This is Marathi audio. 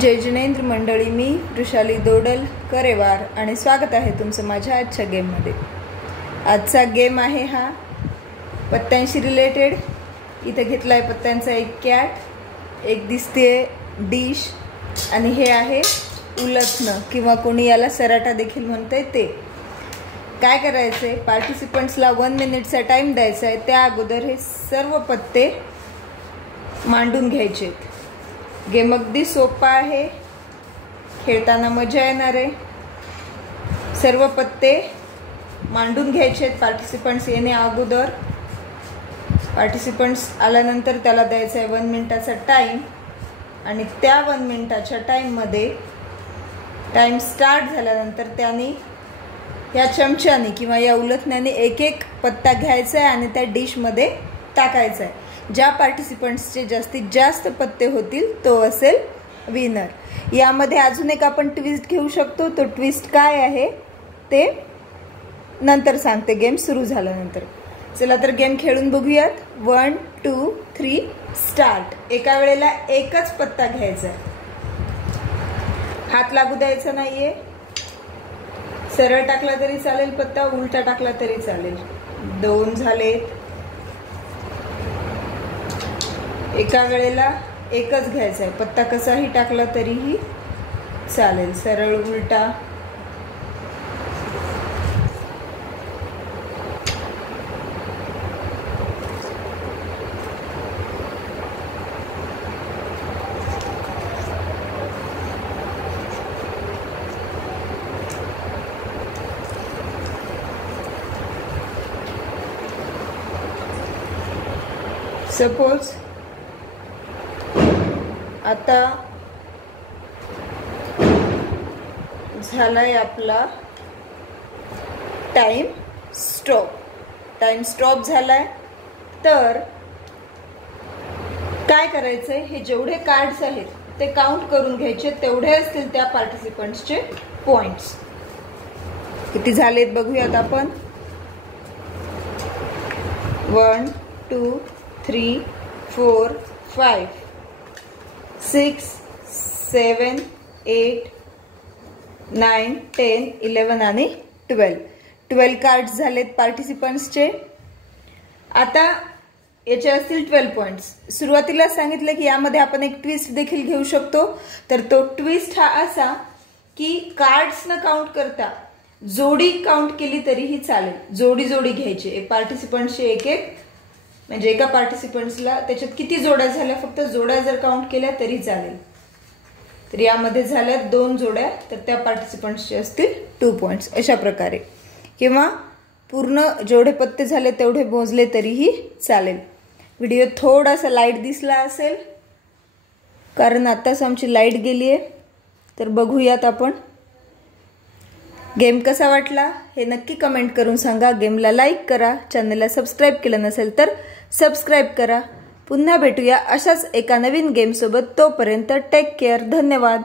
जय जिनेंद्र मंडळी, मी वृषाली दोडल करेवार आणि स्वागत आहे तुमचं माझ्या आजच्या गेममध्ये। आजचा गेम आहे हा पत्त्यांशी रिलेटेड। इथे घेतला आहे पत्त्यांचा एक कॅट, एक दिसते डिश आणि हे आहे उलथणं किंवा कोणी याला सराटा देखील म्हणते। ते काय करायचे, पार्टिसिपंट्सला 1 मिनिटचा टाइम द्यायचा आहे। त्या अगोदर हे सर्व पत्ते मांडून घ्यायचे। गेम अगदी सोपा आहे, खेळताना मजा येणार आहे। सर्व पत्ते मांडून घ्यायचे पार्टिसिपंट्स येणे अगोदर। पार्टिसिपंट्स आल्यानंतर त्याला द्यायचा आहे 1 मिनिटाचा टाइम आणि त्या 1 मिनिटाच्या टाइममध्ये टाइम स्टार्ट झाल्यानंतर त्याने या चमच्याने किंवा या उलथण्याने एक एक पत्ता घ्यायचा आहे आणि त्या डिशमध्ये टाकायचा आहे। ज्या पार्टिसिपंट्सचे जास्तीत जास्त पत्ते होतील तो असेल विनर। यामध्ये अजून एक आपण ट्विस्ट घेऊ शकतो। तो ट्विस्ट काय आहे ते नंतर सांगते गेम सुरू झाल्यानंतर। चला तर गेम खेळून बघूयात। 1 2 3 स्टार्ट। एका वेळेला एकच पत्ता घ्यायचा, हात लागू द्यायचा नाहीये। सरळ टाकला तरी चालेल पत्ता, उलटा टाकला तरी चालेल। 2 झालेत। एका वेळेला एकच घ्यायचा आहे, पत्ता कसाही टाकला तरीही चालेल, सरळ उलटा। सपोज आता झालाय आपला टाइम स्टॉप। टाइम स्टॉप झालाय तर काय करायचंय, हे जेवढे कार्ड्स आहेत ते काउंट करून घ्यायचे। तेवढे असतील त्या पार्टिसिपंट्सचे पॉइंट्स। किती झालेत बघूयात आपण। 1 2 3 4 5 6 7 8 9 10 11 आणि 12 कार्ड्स झालेत पार्टिसिपंट्सचे। आता याचे असतील 12 पॉइंट्स। सुरुवातीला सांगितलं की यामध्ये आपण एक ट्विस्ट देखील घेऊ शकतो। तर तो ट्विस्ट हा असा की कार्ड्स न काउंट करता जोडी काउंट केली तरीही चालेल। जोडी जोडी घ्यायची, पार्टिसिपंट्सचे एक एक, म्हणजे एका पार्टिसिपंट्सला त्याच्यात किती जोड्या झाल्या फक्त जोड्या जर काउंट केल्या तरी चालेल। तर यामध्ये झाल्या 2 जोड्या, तर त्या पार्टिसिपंट्सचे असतील 2 पॉइंट्स अशा प्रकारे। किंवा पूर्ण जेवढे पत्ते झाले तेवढे मोजले तरीही चालेल। व्हिडिओ थोडासा लाईट दिसला असेल कारण आताच आमची लाईट गेली आहे। तर बघूयात आपण गेम कसा वाटला हे नक्की कमेंट करून सांगा। गेमला लाईक करा, चॅनलला सबस्क्राईब केलं नसेल तर सबस्क्राईब करा। पुन्हा भेटूया अशाच एका नवीन गेम सोबत। तोपर्यंत टेक केअर, धन्यवाद।